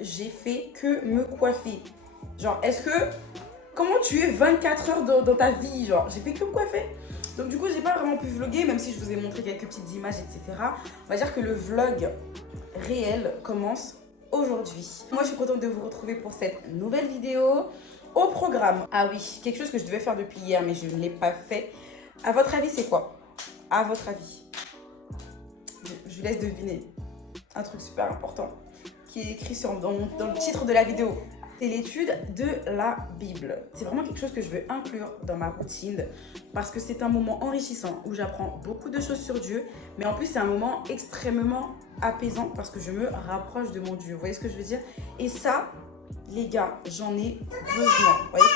j'ai fait que me coiffer. Genre, est-ce que... Comment tu es 24 heures dans ta vie? Genre, j'ai fait que me coiffer. Donc du coup, j'ai pas vraiment pu vlogger, même si je vous ai montré quelques petites images, etc. On va dire que le vlog réel commence aujourd'hui. Moi, je suis contente de vous retrouver pour cette nouvelle vidéo. Au programme, ah oui, quelque chose que je devais faire depuis hier, mais je ne l'ai pas fait. À votre avis, c'est quoi? À votre avis? Je vous laisse deviner. Un truc super important qui est écrit dans le titre de la vidéo. C'est l'étude de la Bible. C'est vraiment quelque chose que je veux inclure dans ma routine parce que c'est un moment enrichissant où j'apprends beaucoup de choses sur Dieu, mais en plus c'est un moment extrêmement apaisant parce que je me rapproche de mon Dieu. Vous voyez ce que je veux dire? Et ça, les gars, j'en ai besoin. Vous voyez,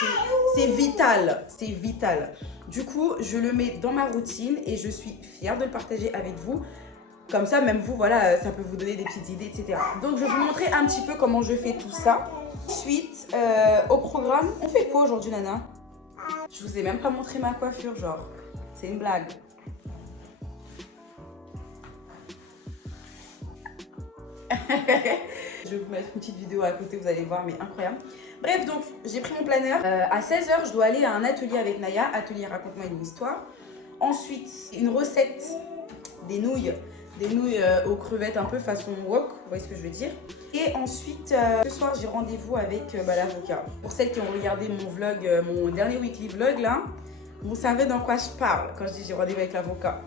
c'est vital, c'est vital. Du coup, je le mets dans ma routine et je suis fière de le partager avec vous. Comme ça, même vous, voilà, ça peut vous donner des petites idées, etc. Donc, je vais vous montrer un petit peu comment je fais tout ça. Ensuite, au programme, on fait quoi aujourd'hui, Nana? Je vous ai même pas montré ma coiffure, genre. C'est une blague. Je vais vous mettre une petite vidéo à côté, vous allez voir, mais incroyable. Bref, donc, j'ai pris mon planeur. À 16 h, je dois aller à un atelier avec Naya. Atelier Raconte-moi une histoire. Ensuite, une recette des nouilles aux crevettes un peu façon wok, vous voyez ce que je veux dire. Et ensuite, ce soir, j'ai rendez-vous avec l'avocat. Pour celles qui ont regardé mon vlog, mon dernier weekly vlog là, vous savez dans quoi je parle quand je dis j'ai rendez-vous avec l'avocat.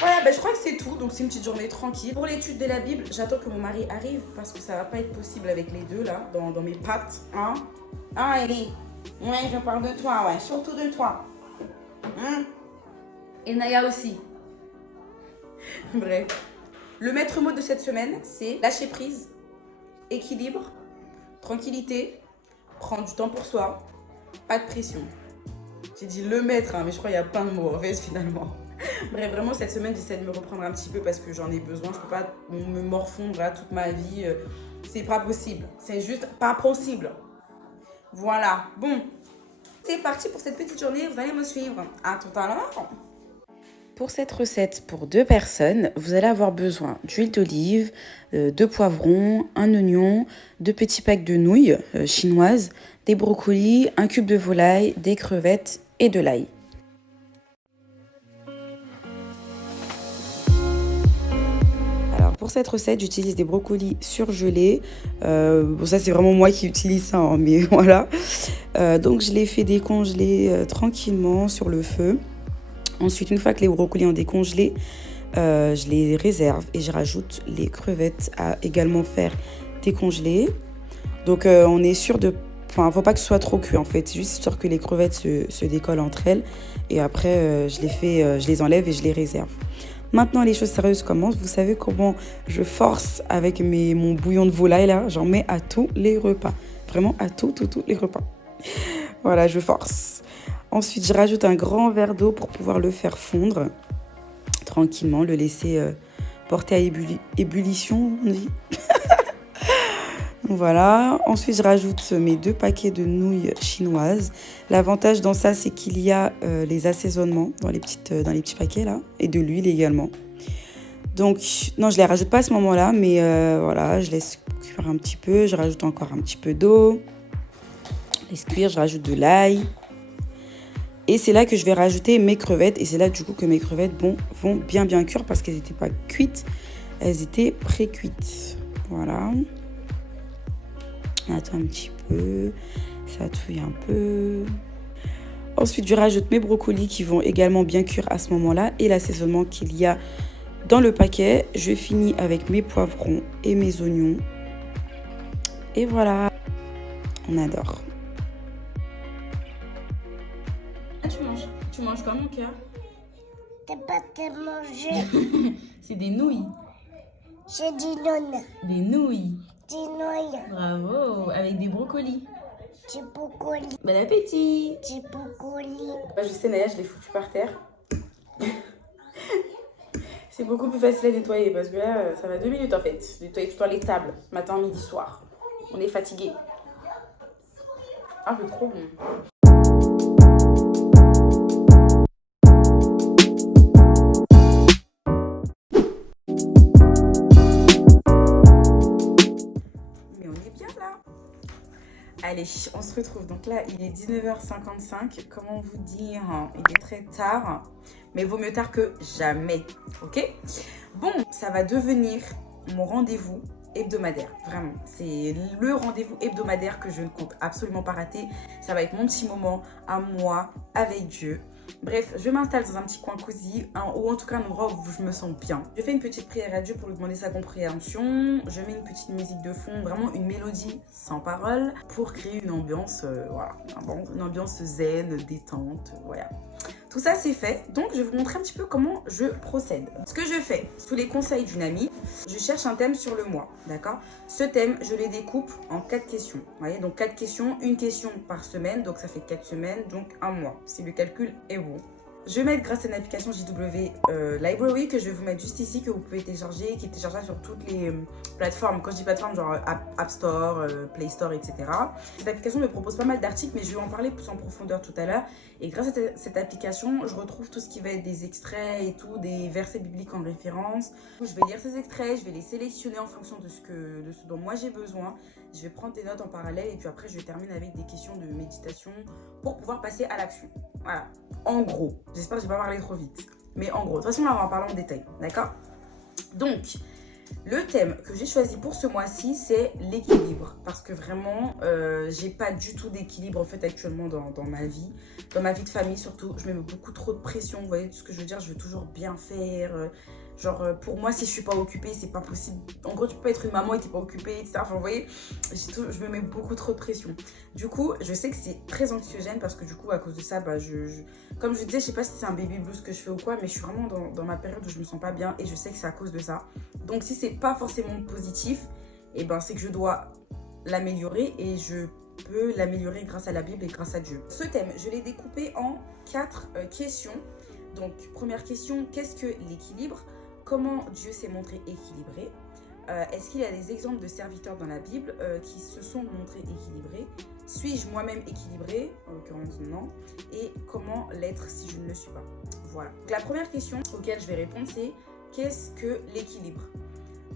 Voilà, je crois que c'est tout, donc c'est une petite journée tranquille. Pour l'étude de la Bible, j'attends que mon mari arrive parce que ça va pas être possible avec les deux là, dans mes pattes. Hein? Ah Ellie, ouais, je parle de toi, ouais, surtout de toi. Hein? Et Naya aussi. Bref, le maître mot de cette semaine, c'est lâcher prise, équilibre, tranquillité, prendre du temps pour soi, pas de pression. J'ai dit le maître, hein, mais je crois qu'il y a plein de mots en fait finalement. Bref, vraiment cette semaine, j'essaie de me reprendre un petit peu parce que j'en ai besoin. Je peux pas me morfondre là toute ma vie. C'est pas possible. C'est juste pas possible. Voilà. Bon, c'est parti pour cette petite journée. Vous allez me suivre. À tout à l'heure. Pour cette recette pour 2 personnes, vous allez avoir besoin d'huile d'olive, 2 poivrons, un oignon, 2 petits packs de nouilles chinoises, des brocolis, un cube de volaille, des crevettes et de l'ail. Alors pour cette recette, j'utilise des brocolis surgelés. Bon, ça c'est vraiment moi qui utilise ça, hein, mais voilà. Donc je les fais décongeler tranquillement sur le feu. Ensuite, une fois que les brocolis ont décongelé, je les réserve et je rajoute les crevettes à également faire décongeler. Donc, on est sûr de... Enfin, il ne faut pas que ce soit trop cuit en fait. C'est juste histoire que les crevettes se décollent entre elles. Et après, je les enlève et je les réserve. Maintenant, les choses sérieuses commencent. Vous savez comment je force avec mon bouillon de volaille là. J'en mets à tous les repas. Vraiment à tous les repas. Voilà, je force. Ensuite, je rajoute un grand verre d'eau pour pouvoir le faire fondre tranquillement, le laisser porter à ébullition, on dit. Voilà. Ensuite, je rajoute mes 2 paquets de nouilles chinoises. L'avantage dans ça, c'est qu'il y a les assaisonnements dans les petits paquets là, et de l'huile également. Donc, non, je les rajoute pas à ce moment-là, mais voilà, je laisse cuire un petit peu. Je rajoute encore un petit peu d'eau. Je laisse cuire, je rajoute de l'ail. Et c'est là que je vais rajouter mes crevettes. Et c'est là du coup que mes crevettes vont bien cuire parce qu'elles n'étaient pas cuites. Elles étaient pré-cuites. Voilà. Attends un petit peu. Ça touille un peu. Ensuite, je rajoute mes brocolis qui vont également bien cuire à ce moment-là. Et l'assaisonnement qu'il y a dans le paquet. Je finis avec mes poivrons et mes oignons. Et voilà. On adore. Tu manges quoi, mon cœur? T'as pas te manger. C'est des nouilles. J'ai dit non. Des nouilles. Des nouilles. Bravo. Avec des brocolis. Des brocolis. Bon appétit. Des brocolis. Je sais, Naya, je l'ai foutu par terre. C'est beaucoup plus facile à nettoyer parce que là, ça va 2 minutes en fait. Nettoyer tout le temps les tables, matin, midi, soir. On est fatigué. Ah, c'est trop bon. Mais on est Allez, on se retrouve. Donc là, il est 19h55. Comment vous dire? Il est très tard. Mais vaut mieux tard que jamais. Ok? Bon, ça va devenir mon rendez-vous hebdomadaire. Vraiment. C'est le rendez-vous hebdomadaire que je ne compte absolument pas rater. Ça va être mon petit moment à moi, avec Dieu. Bref, je m'installe dans un petit coin cosy, ou en tout cas un endroit où je me sens bien. Je fais une petite prière à Dieu pour lui demander sa compréhension. Je mets une petite musique de fond, vraiment une mélodie sans parole, pour créer une ambiance, voilà, une ambiance zen, détente, voilà. Tout ça c'est fait, donc je vais vous montrer un petit peu comment je procède. Ce que je fais, sous les conseils d'une amie, je cherche un thème sur le mois, d'accord? Ce thème, je les découpe en 4 questions. Vous voyez, donc 4 questions, une question par semaine, donc ça fait 4 semaines, donc un mois, si le calcul est bon. Je vais mettre grâce à une application JW Library que je vais vous mettre juste ici, que vous pouvez télécharger, qui est téléchargeable sur toutes les plateformes. Quand je dis plateforme, genre App Store, Play Store, etc. Cette application me propose pas mal d'articles, mais je vais en parler plus en profondeur tout à l'heure. Et grâce à cette application, je retrouve tout ce qui va être des extraits et tout, des versets bibliques en référence. Je vais lire ces extraits, je vais les sélectionner en fonction de ce dont moi j'ai besoin. Je vais prendre des notes en parallèle et puis après je termine avec des questions de méditation pour pouvoir passer à l'action. Voilà, en gros. J'espère que je n'ai pas parlé trop vite. Mais en gros, de toute façon, là, on va en parler en détail. D'accord? Donc, le thème que j'ai choisi pour ce mois-ci, c'est l'équilibre. Parce que vraiment, j'ai pas du tout d'équilibre en fait actuellement dans ma vie. Dans ma vie de famille surtout, je me mets beaucoup trop de pression. Vous voyez ce que je veux dire? Je veux toujours bien faire. Genre, pour moi, si je suis pas occupée, c'est pas possible. En gros, tu peux pas être une maman et t'es pas occupée, etc. Enfin, vous voyez, je me mets beaucoup trop de pression. Du coup, je sais que c'est très anxiogène parce que du coup, à cause de ça, bah, comme je disais, je sais pas si c'est un baby blues que je fais ou quoi, mais je suis vraiment dans ma période où je me sens pas bien et je sais que c'est à cause de ça. Donc, si c'est pas forcément positif, et ben, c'est que je dois l'améliorer et je peux l'améliorer grâce à la Bible et grâce à Dieu. Ce thème, je l'ai découpé en 4 questions. Donc, première question, qu'est-ce que l'équilibre? Comment Dieu s'est montré équilibré? Est-ce qu'il y a des exemples de serviteurs dans la Bible qui se sont montrés équilibrés? Suis-je moi-même équilibré? En l'occurrence, non. Et comment l'être si je ne le suis pas? Voilà. Donc, la première question auquel je vais répondre, c'est qu'est-ce que l'équilibre?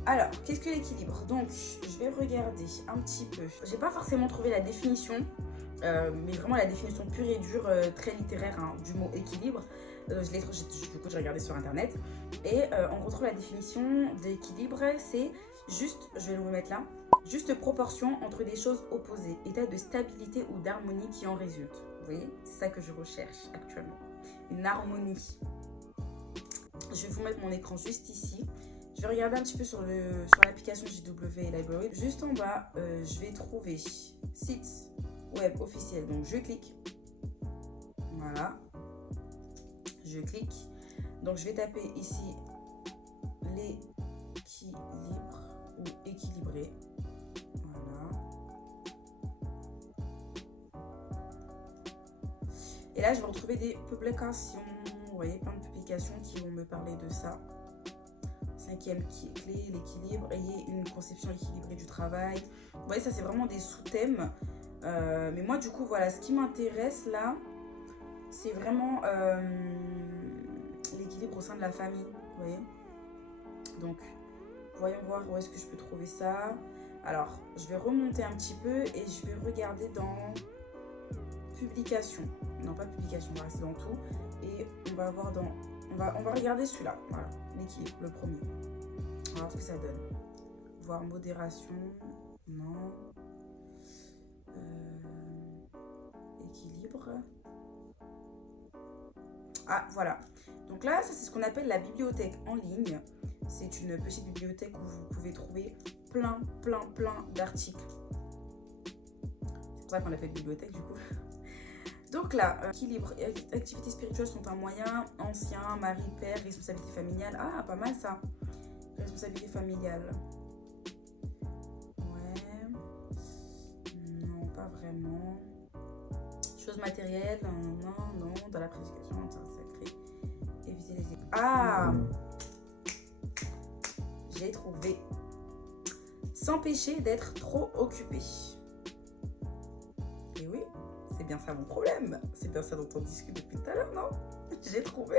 Alors, qu'est-ce que l'équilibre? Donc, je vais regarder un petit peu. J'ai pas forcément trouvé la définition, mais vraiment la définition pure et dure, très littéraire hein, du mot équilibre. Du coup, j'ai regardé sur internet et on retrouve la définition d'équilibre, c'est juste, je vais le remettre là, juste proportion entre des choses opposées, état de stabilité ou d'harmonie qui en résulte. Vous voyez, c'est ça que je recherche actuellement, une harmonie. Je vais vous mettre mon écran juste ici. Je vais regarder un petit peu sur l'application JW Library. Juste en bas, je vais trouver site web officiel. Donc, je clique. Voilà. Je clique. Donc, je vais taper ici l'équilibre ou équilibré. Voilà. Et là, je vais retrouver des publications. Vous voyez, plein de publications qui vont me parler de ça. 5e clé, l'équilibre. Ayez une conception équilibrée du travail. Vous voyez, ça, c'est vraiment des sous-thèmes. Mais moi, du coup, voilà, ce qui m'intéresse là, c'est vraiment l'équilibre au sein de la famille, vous voyez. Donc, voyons voir où est-ce que je peux trouver ça. Alors, je vais remonter un petit peu et je vais regarder dans publication. Non, pas publication, on va rester dans tout. Et on va voir dans... On va regarder celui-là, voilà, l'équilibre, le premier. On va voir ce que ça donne. Voir modération, non. Équilibre. Ah, voilà. Donc là, ça c'est ce qu'on appelle la bibliothèque en ligne. C'est une petite bibliothèque où vous pouvez trouver plein d'articles. C'est pour ça qu'on l'appelle bibliothèque du coup. Donc là, équilibre et activités spirituelles sont un moyen. Ancien, mari, père, responsabilité familiale. Ah, pas mal ça. Responsabilité familiale. Ouais. Non, pas vraiment. Choses matérielles. Non. Dans la prédication, sacré. Éviter les épreuves. Ah, j'ai trouvé. S'empêcher d'être trop occupé. Et oui, c'est bien ça mon problème. C'est bien ça dont on discute depuis tout à l'heure, non? J'ai trouvé.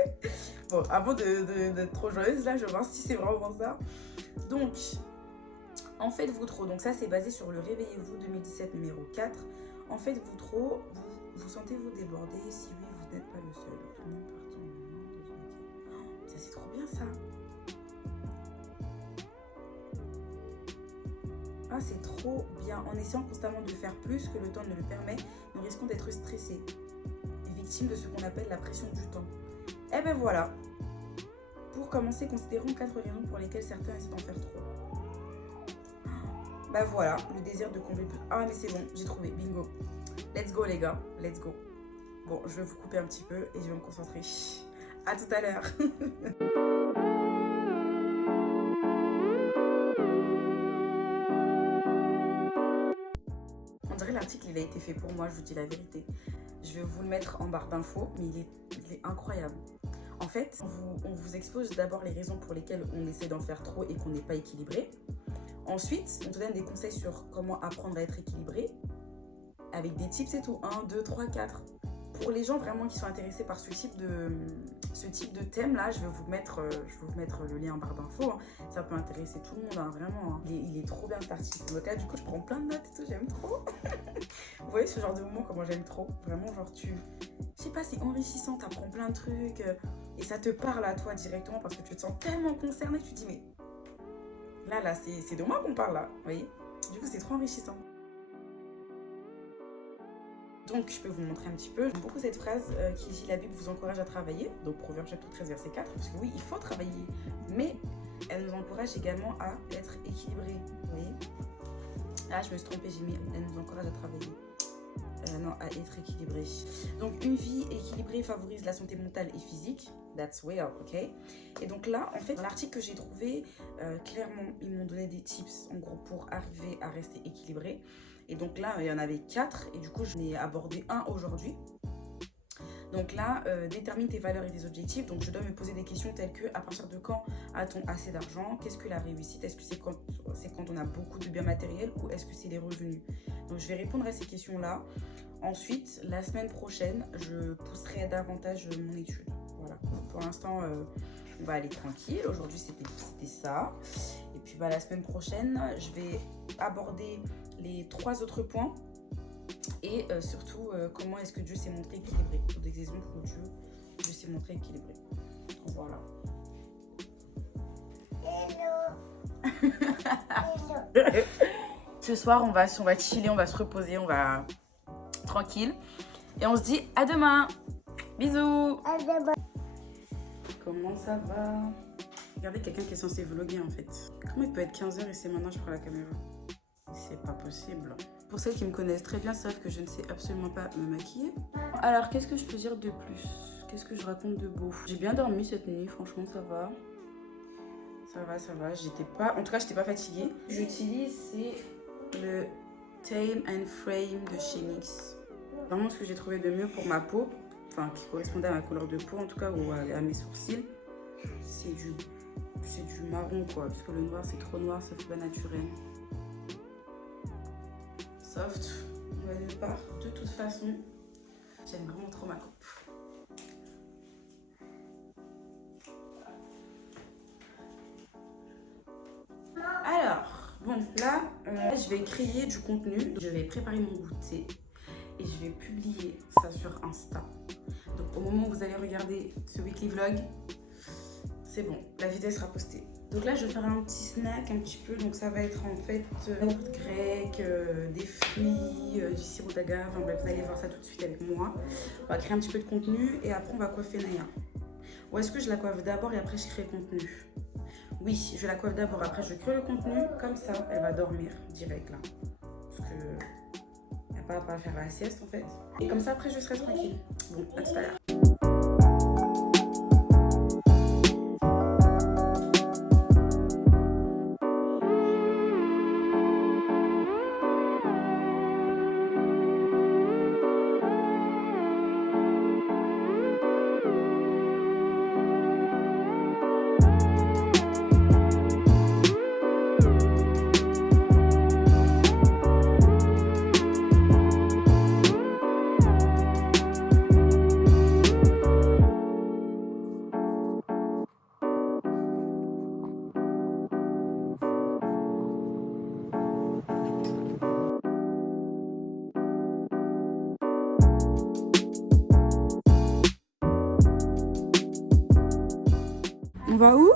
Bon, avant d'être trop joyeuse, là, je vais voir si c'est vraiment ça. Donc, En faites-vous trop. Donc ça, c'est basé sur le Réveillez-vous 2017 numéro 4. En faites-vous trop, vous sentez-vous débordé. Si oui, vous n'êtes pas le seul. Tout le monde partant en moment dans une équipe. Oh, ça, c'est trop bien, ça. Ah, c'est trop bien. En essayant constamment de faire plus que le temps ne le permet, nous risquons d'être stressés et victimes de ce qu'on appelle la pression du temps. Eh ben voilà. Pour commencer, considérons 4 raisons pour lesquelles certains essaient d'en faire trop. Bah voilà, le désir de combler plus. Ah mais c'est bon, j'ai trouvé, bingo. Let's go les gars, let's go. Bon, je vais vous couper un petit peu et je vais me concentrer. À tout à l'heure. On dirait l'article, il a été fait pour moi, je vous dis la vérité. Je vais vous le mettre en barre d'infos, mais il est incroyable. En fait, on vous expose d'abord les raisons pour lesquelles on essaie d'en faire trop et qu'on n'est pas équilibré. Ensuite, on te donne des conseils sur comment apprendre à être équilibré, avec des tips et tout, 1, 2, 3, 4. Pour les gens vraiment qui sont intéressés par ce type de thème là, je vais vous mettre le lien en barre d'infos. Hein. Ça peut intéresser tout le monde, hein, vraiment. Hein. Il est trop bien cet article. Donc là, du coup, je prends plein de notes et tout, j'aime trop. Vous voyez ce genre de moment, comment j'aime trop. Vraiment, genre je sais pas, c'est enrichissant, t'apprends plein de trucs et ça te parle à toi directement parce que tu te sens tellement concerné, tu te dis mais là, c'est de moi qu'on parle là, vous voyez. Du coup, c'est trop enrichissant. Donc, je peux vous montrer un petit peu. J'aime beaucoup cette phrase qui dit « La Bible vous encourage à travailler ». Donc, Proverbe chapitre 13, verset 4. Parce que oui, il faut travailler. Mais elle nous encourage également à être équilibré. Vous voyez. Là, je me suis trompée. J'ai mis « Elle nous encourage à travailler ». Non, à être équilibré. Donc, une vie équilibrée favorise la santé mentale et physique. That's well, ok. Et donc là, en fait, dans l'article que j'ai trouvé, clairement, ils m'ont donné des tips, en gros, pour arriver à rester équilibré. Et donc là, il y en avait 4, et du coup, je n'ai abordé un aujourd'hui. Donc là, détermine tes valeurs et tes objectifs. Donc, je dois me poser des questions telles que, à partir de quand a-t-on assez d'argent? Qu'est-ce que la réussite? Est-ce que c'est quand on a beaucoup de biens matériels ou est-ce que c'est les revenus? Donc, je vais répondre à ces questions-là. Ensuite, la semaine prochaine, je pousserai davantage mon étude. Voilà. Pour l'instant, on va aller tranquille. Aujourd'hui, c'était ça. Et puis, la semaine prochaine, je vais aborder les 3 autres points. Et surtout, comment est-ce que Dieu s'est montré équilibré. Pour des exemples où Dieu s'est montré équilibré. Donc, voilà. Hello. Hello. Ce soir, on va chiller, on va se reposer, on va tranquille. Et on se dit à demain. Bisous. À demain. Comment ça va? Regardez quelqu'un qui est censé vlogger en fait. Comment il peut être 15h et c'est maintenant que je prends la caméra? C'est pas possible. Pour celles qui me connaissent très bien savent que je ne sais absolument pas me maquiller. Alors, qu'est-ce que je peux dire de plus? Qu'est-ce que je raconte de beau? J'ai bien dormi cette nuit, franchement, ça va. Ça va. En tout cas, j'étais pas fatiguée. J'utilise, c'est le Tame and Frame de chez NYX. Vraiment ce que j'ai trouvé de mieux pour ma peau, enfin, qui correspondait à ma couleur de peau, en tout cas, ou à mes sourcils. C'est du marron, quoi, parce que le noir, c'est trop noir, ça fait pas naturel. Soft, on va nulle part. De toute façon, j'aime vraiment trop ma coupe. Alors, bon, là, je vais créer du contenu. Je vais préparer mon goûter et je vais publier ça sur Insta. Donc, au moment où vous allez regarder ce weekly vlog, c'est bon, la vidéo sera postée. Donc là, je vais faire un petit snack un petit peu. Donc ça va être en fait yaourt grec, des fruits, du sirop d'agave. Enfin bref, vous allez voir ça tout de suite avec moi. On va créer un petit peu de contenu et après on va coiffer Naya. Ou est-ce que je la coiffe d'abord et après je crée le contenu? Oui, je la coiffe d'abord, après je crée le contenu. Comme ça, elle va dormir direct là. Parce que il n'y a pas à faire la sieste en fait. Et comme ça, après je serai tranquille. Bon, à tout à l'heure. va où?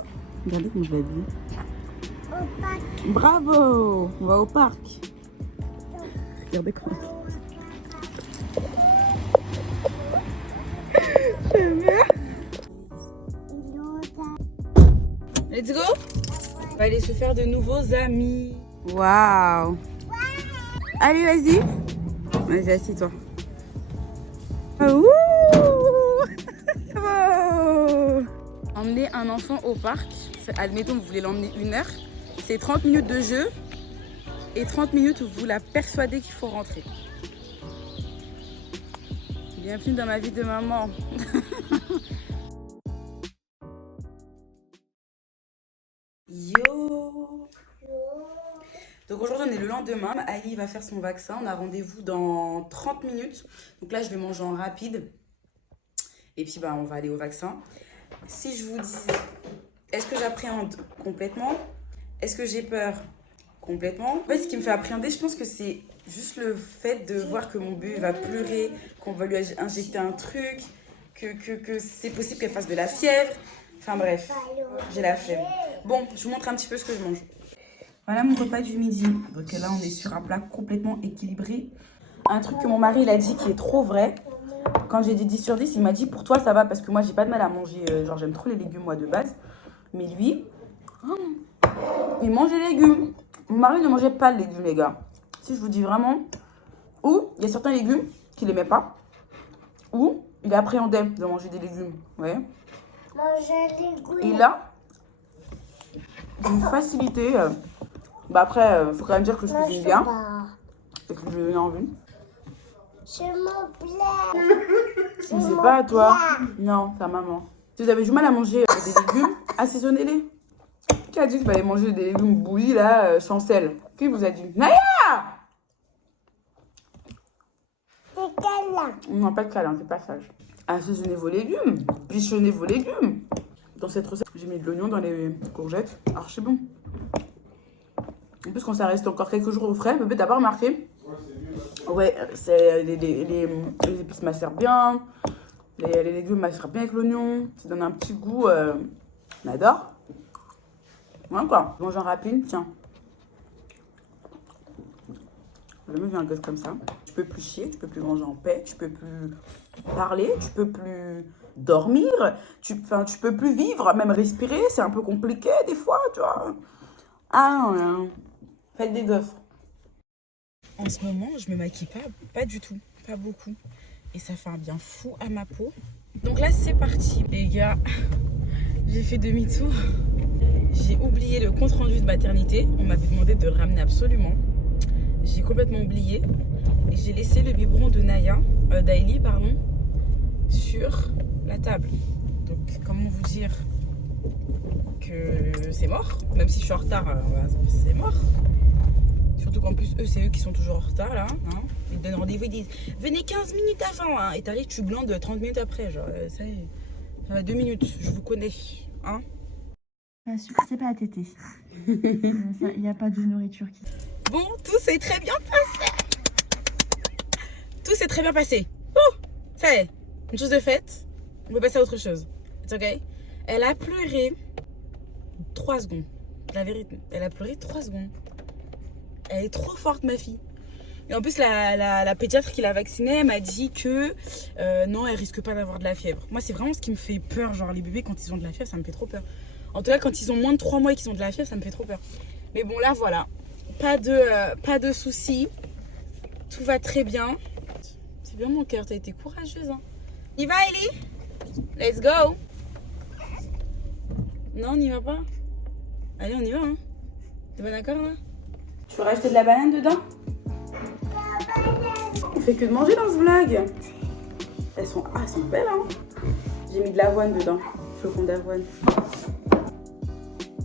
Regardez comment je vais habiller. Au parc. Bravo! On va au parc. Regardez comment. J'aime bien. Let's go! On va aller se faire de nouveaux amis. Waouh! Allez, vas-y. Vas-y, assis-toi. Ouh! Wow! Emmener un enfant au parc, admettons vous voulez l'emmener 1 heure, c'est 30 minutes de jeu et 30 minutes où vous la persuadez qu'il faut rentrer. Bienvenue dans ma vie de maman. Yo! Donc aujourd'hui on est le lendemain, Ali va faire son vaccin, on a rendez-vous dans 30 minutes. Donc là je vais manger en rapide et puis on va aller au vaccin. Si je vous dis, est-ce que j'appréhende complètement? Est-ce que j'ai peur? Complètement. En fait, ce qui me fait appréhender, je pense que c'est juste le fait de voir que mon bébé va pleurer, qu'on va lui injecter un truc, que c'est possible qu'elle fasse de la fièvre. Enfin bref, j'ai la flemme. Bon, je vous montre un petit peu ce que je mange. Voilà mon repas du midi. Donc là, on est sur un plat complètement équilibré. Un truc que mon mari il a dit qui est trop vrai. Quand j'ai dit 10 sur 10, il m'a dit pour toi ça va parce que moi j'ai pas de mal à manger. Genre j'aime trop les légumes moi de base. Mais lui, il mange les légumes. Mon mari ne mangeait pas de légumes les gars. Si je vous dis vraiment. Ou il y a certains légumes qu'il aimait pas. Ou il appréhendait de manger des légumes. Vous voyez? Et là, une facilité. Après, faut quand même dire que je cuisine bien. Et que je lui ai envie. Je me plais. Mais c'est pas à toi. Non, ta maman. Si vous avez du mal à manger des légumes, assaisonnez-les. Qui a dit qu'il fallait manger des légumes bouillis là, sans sel? Qui vous a dit? Naya! C'est câlin. Non, pas de câlin, c'est pas sage. Assaisonnez vos légumes. Bichonnez vos légumes. Dans cette recette, j'ai mis de l'oignon dans les courgettes. Alors, c'est bon. En plus, quand ça reste encore quelques jours au frais, bébé, t'as pas remarqué? Ouais, les épices macèrent bien. Les légumes macèrent bien avec l'oignon. Ça donne un petit goût. On adore. Ouais, quoi. Mange en rapide, tiens. Le mec vient un gosse comme ça. Tu peux plus chier, tu peux plus manger en paix, tu peux plus parler, tu peux plus dormir, tu peux plus vivre, même respirer, c'est un peu compliqué des fois, tu vois. Ah non, faites des gosses. En ce moment, je me maquille pas du tout, pas beaucoup. Et ça fait un bien fou à ma peau. Donc là, c'est parti. Les gars, j'ai fait demi-tour. J'ai oublié le compte-rendu de maternité. On m'avait demandé de le ramener absolument. J'ai complètement oublié. Et j'ai laissé le biberon de d'Aïli, pardon, sur la table. Donc, comment vous dire que c'est mort? Même si je suis en retard, c'est mort. Surtout qu'en plus, eux, c'est eux qui sont toujours en retard, là. Hein. Ils te donnent rendez-vous, ils disent « Venez 15 minutes avant hein. !» Et t'arrives, tu glandes 30 minutes après. Genre, ça va 2 minutes, je vous connais. Hein. La sucre, c'est pas à téter. Il n'y a pas de nourriture qui... Bon, tout s'est très bien passé. Tout s'est très bien passé. Oh, ça y est, une chose de faite. On peut passer à autre chose. C'est ok. Elle a pleuré 3 secondes. La vérité, elle a pleuré 3 secondes. Elle est trop forte, ma fille. Et en plus, la pédiatre qui l'a vaccinée, elle m'a dit que non, elle risque pas d'avoir de la fièvre. Moi, c'est vraiment ce qui me fait peur. Genre, les bébés, quand ils ont de la fièvre, ça me fait trop peur. En tout cas, quand ils ont moins de 3 mois et qu'ils ont de la fièvre, ça me fait trop peur. Mais bon, là, voilà. Pas de soucis. Tout va très bien. C'est bien mon cœur, t'as été courageuse. Hein. On y va, Ellie? Let's go. Non, on n'y va pas? Allez, on y va. Hein. T'es pas d'accord, là? Tu veux rajouter de la banane dedans? On fait que de manger dans ce vlog. Elles sont belles, hein. J'ai mis de l'avoine dedans. Flocons d'avoine.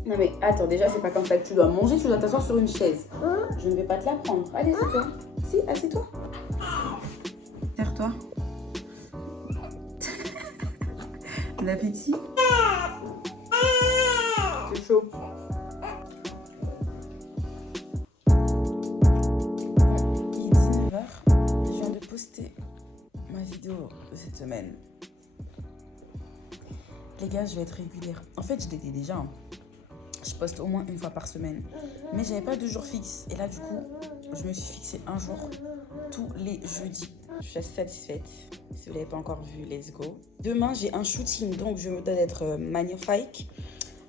Non mais attends, déjà c'est pas comme ça que tu dois manger, tu dois t'asseoir sur une chaise. Je ne vais pas te la prendre. Allez, assieds-toi. Si, assieds-toi. Serre-toi. Bon appétit. C'est chaud. Il est 19h. Je viens de poster ma vidéo de cette semaine. Les gars, je vais être régulière. En fait, je l'étais déjà. Hein. Je poste au moins une fois par semaine. Mais j'avais pas de jour fixe. Et là, du coup, je me suis fixé un jour tous les jeudis. Je suis assez satisfaite. Si vous l'avez pas encore vu, let's go. Demain, j'ai un shooting. Donc, je me dois d'être magnifique.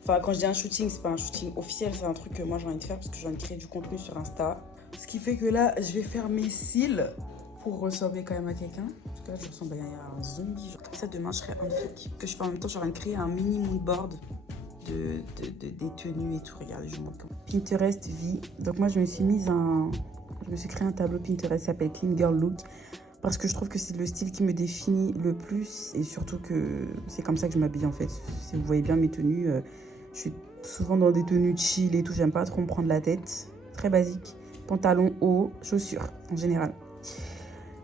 Enfin, quand je dis un shooting, c'est pas un shooting officiel. C'est un truc que moi, j'ai envie de faire parce que j'ai envie de créer du contenu sur Insta. Ce qui fait que là, je vais faire mes cils pour ressembler quand même à quelqu'un. En tout cas, je ressemble à un zombie. Comme ça, demain, je serai un flic. Que je fais en même temps, je suis en train de créer un mini mood board des tenues et tout. Regardez, je vous montre comment. Pinterest vie. Donc moi, je me suis créé un tableau Pinterest qui s'appelle Clean Girl Look. Parce que je trouve que c'est le style qui me définit le plus. Et surtout que c'est comme ça que je m'habille en fait. Si vous voyez bien mes tenues, je suis souvent dans des tenues chill et tout. J'aime pas trop me prendre la tête. Très basique. Pantalon haut, chaussures en général.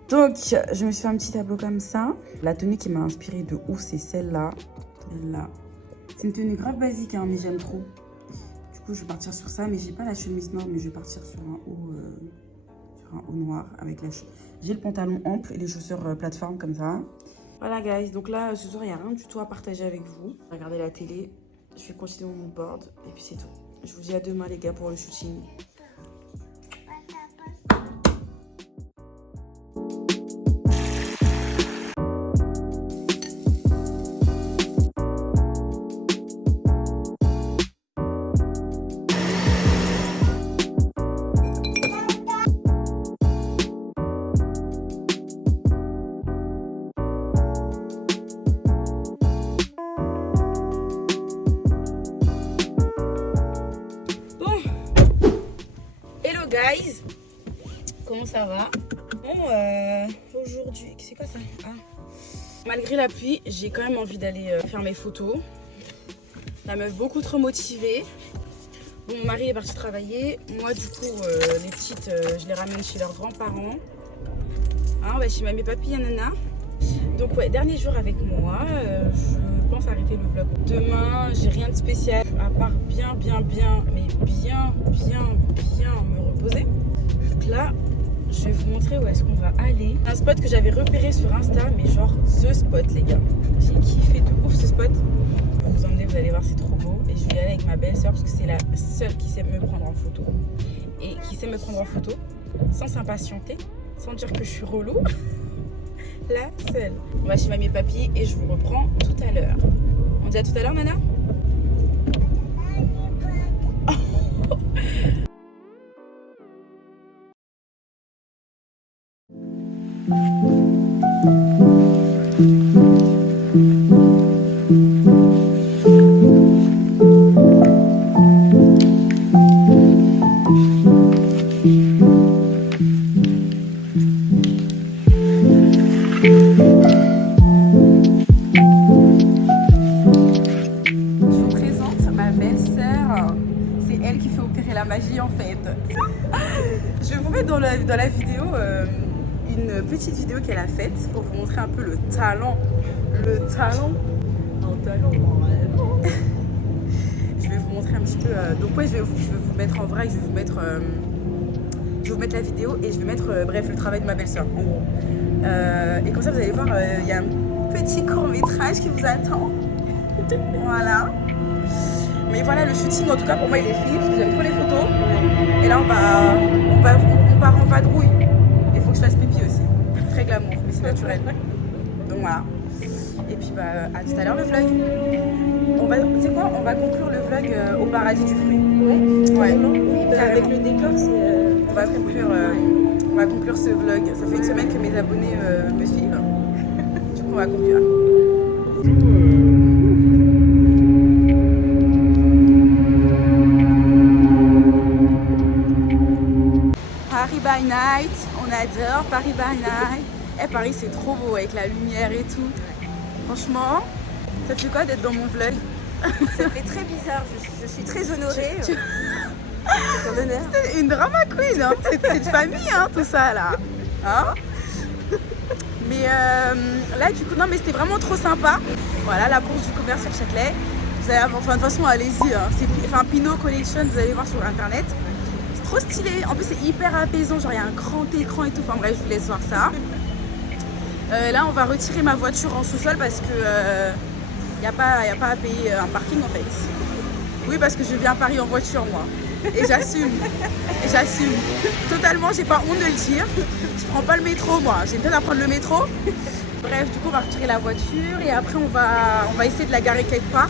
Donc, je me suis fait un petit tableau comme ça. La tenue qui m'a inspirée de ouf, c'est celle-là. Celle-là. C'est une tenue grave basique, hein, mais j'aime trop. Du coup, je vais partir sur ça. Mais j'ai pas la chemise noire, mais je vais partir sur un haut noir avec la chemise. J'ai le pantalon ample et les chaussures plateforme comme ça. Voilà, guys. Donc là, ce soir, il n'y a rien du tout à partager avec vous. Regardez la télé. Je vais continuer mon board. Et puis, c'est tout. Je vous dis à demain, les gars, pour le shooting. Guys, comment ça va? Bon, aujourd'hui, c'est quoi ça? Malgré la pluie, j'ai quand même envie d'aller faire mes photos. La meuf beaucoup trop motivée. Bon, mon mari est parti travailler. Moi, du coup, les petites, je les ramène chez leurs grands-parents. On va chez mamie et papy, nana. Donc ouais, dernier jour avec moi. Je pense arrêter le vlog. Demain, j'ai rien de spécial à part bien me reposer. Donc là, je vais vous montrer où est-ce qu'on va aller. Un spot que j'avais repéré sur Insta, mais genre ce spot, les gars. J'ai kiffé de ouf ce spot. Pour vous emmener, vous allez voir, c'est trop beau. Et je vais y aller avec ma belle-sœur parce que c'est la seule qui sait me prendre en photo. Et qui sait me prendre en photo sans s'impatienter, sans dire que je suis relou. La seule. On va chez mamie et papy et je vous reprends tout à l'heure. On dit à tout à l'heure, Nana? Magie en fait. Je vais vous mettre dans la vidéo une petite vidéo qu'elle a faite pour vous montrer un peu le talent. Je vais vous montrer un petit peu. Donc ouais, je vais vous mettre en vrac, je vais vous mettre la vidéo et je vais mettre bref le travail de ma belle-sœur en gros. Et comme ça vous allez voir, il y a un petit court-métrage qui vous attend. Voilà. Mais voilà, le shooting, en tout cas, pour moi, il est fini parce que j'aime trop les photos. Et là, on part en vadrouille. Il faut que je fasse pipi aussi. Très glamour, mais c'est naturel. Donc voilà. Et puis, à tout à l'heure, le vlog. Tu sais quoi? On va conclure le vlog au paradis du fruit. Ouais. Avec le décor, c'est... On va conclure ce vlog. Ça fait une semaine que mes abonnés me suivent. Du coup, on va conclure. Paris by night, on adore Paris by night. Paris c'est trop beau avec la lumière et tout. Franchement, ça te fait quoi d'être dans mon vlog? Ça fait très bizarre, je suis très honorée. C'est une drama queen, hein. C'est de famille hein, tout ça là. Hein? Mais là du coup, non mais c'était vraiment trop sympa. Voilà la bourse du commerce sur Châtelet. Vous allez, enfin, de toute façon allez-y, hein. C'est Pinot Collection, vous allez voir sur internet. Trop stylé, en plus c'est hyper apaisant, genre il y a un grand écran et tout, enfin bref je vous laisse voir ça. Là on va retirer ma voiture en sous-sol parce que Il n'y a pas à payer un parking en fait. Oui, parce que je viens à Paris en voiture, moi. Et j'assume. Et j'assume. Totalement, j'ai pas honte de le dire. Je prends pas le métro, moi. J'ai bien à prendre le métro. Bref, du coup, on va retirer la voiture et après, on va essayer de la garer quelque part.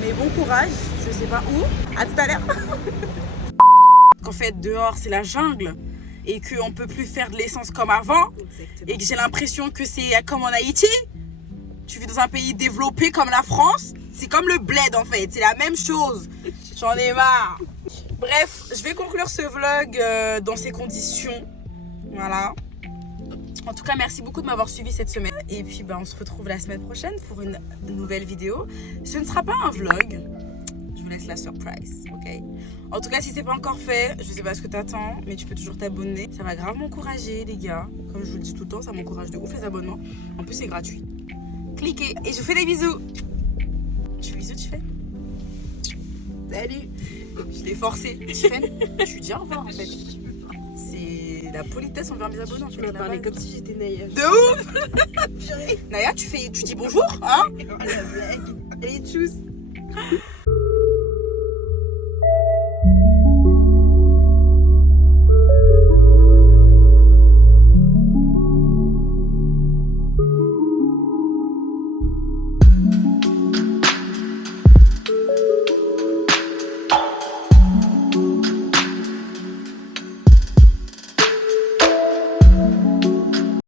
Mais bon courage, je sais pas où. À tout à l'heure. Qu'en fait, dehors, c'est la jungle. Et qu'on peut plus faire de l'essence comme avant. Exactement. Et que j'ai l'impression que c'est comme en Haïti. Tu vis dans un pays développé comme la France. C'est comme le bled en fait, c'est la même chose. J'en ai marre. Bref, je vais conclure ce vlog dans ces conditions. Voilà. En tout cas, merci beaucoup de m'avoir suivi cette semaine. Et puis, on se retrouve la semaine prochaine pour une nouvelle vidéo. Ce ne sera pas un vlog. Je vous laisse la surprise, ok? En tout cas, si c'est pas encore fait, je sais pas ce que t'attends, mais tu peux toujours t'abonner. Ça va grave m'encourager, les gars. Comme je vous le dis tout le temps, ça m'encourage de ouf les abonnements. En plus, c'est gratuit. Cliquez et je vous fais des bisous. Tu fais bisous, tu fais? Salut. Je l'ai forcé. Tu fais? Tu dis au revoir en fait. C'est la politesse envers mes abonnés. Tu m'as parlé comme si j'étais Naya. De ouf. Naya, tu dis bonjour, hein? Oh la blague. Allez, tchuss.